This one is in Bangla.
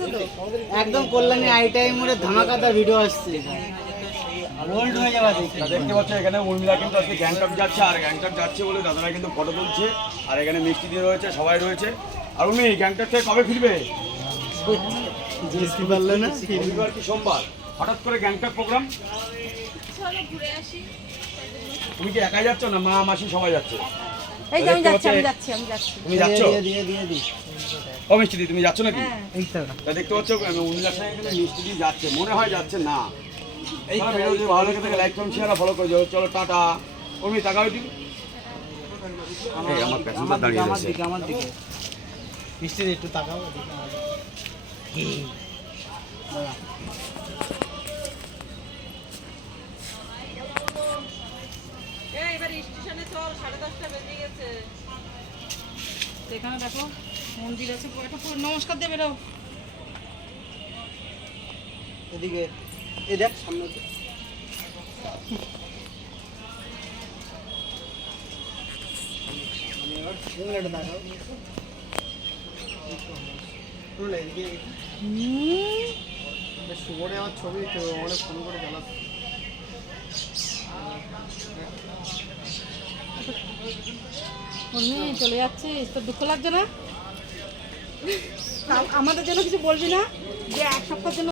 আসছে তো একদম কল্যাণী আই টাইম মোড়ে ধামাকাদার ভিডিও আসছে। ওল্ড হয়ে যাবে দেখি তা দেখতে পাচ্ছ এখানে উর্মিলা কিন্তু আজকে গ্যাংটক যাচ্ছে আর গ্যাংটক যাচ্ছে বলে দাদারা কিন্তু ফটো তুলছে আর এখানে মিষ্টি দিয়ে রয়েছে সবাই রয়েছে। আর উনি গ্যাংটক থেকে কবে ফিরবে? পারলে না রবিবার কি সোমবার? হঠাৎ করে গ্যাংটক প্রোগ্রাম তুমি কি একাই যাচ্ছ না মা মাসি সবাই যাচ্ছে? এই যে আমি যাচ্ছি আমি যাচ্ছি আমি যাচ্ছি। তুমি যাচ্ছ? দিয়ে দিয়ে দি ও মিষ্টি দি তুমি যাচ্ছ নাকি? হ্যাঁ। এই তো। তা দেখতে পাচ্ছ উর্মিলার সঙ্গে কিন্তু মিষ্টি দিয়ে যাচ্ছে। মনে হয় যাচ্ছে না। এই ভিডিও যদি ভালো লাগে থাকে লাইক শেয়ার ফলো করে দিও। চলো টাটা। উর্মি টাকা এই আমার প্যাসেঞ্জার আমার দিকে আমার দিকে মিষ্টি একটু তাকাও এদিকে আমার দিকে। দাঁড়া। এখানে দেখো মন্দির আছে একটা নমস্কার দেবে এদিকে এই দেখ সামনে ছবি তো অনেক ফোন করে জ্বালাচ্ছে মনে চলে যাচ্ছিস তোর দুঃখ লাগছে না? আমাদের জন্য কিছু বলবি না? যে এক সপ্তাহের জন্য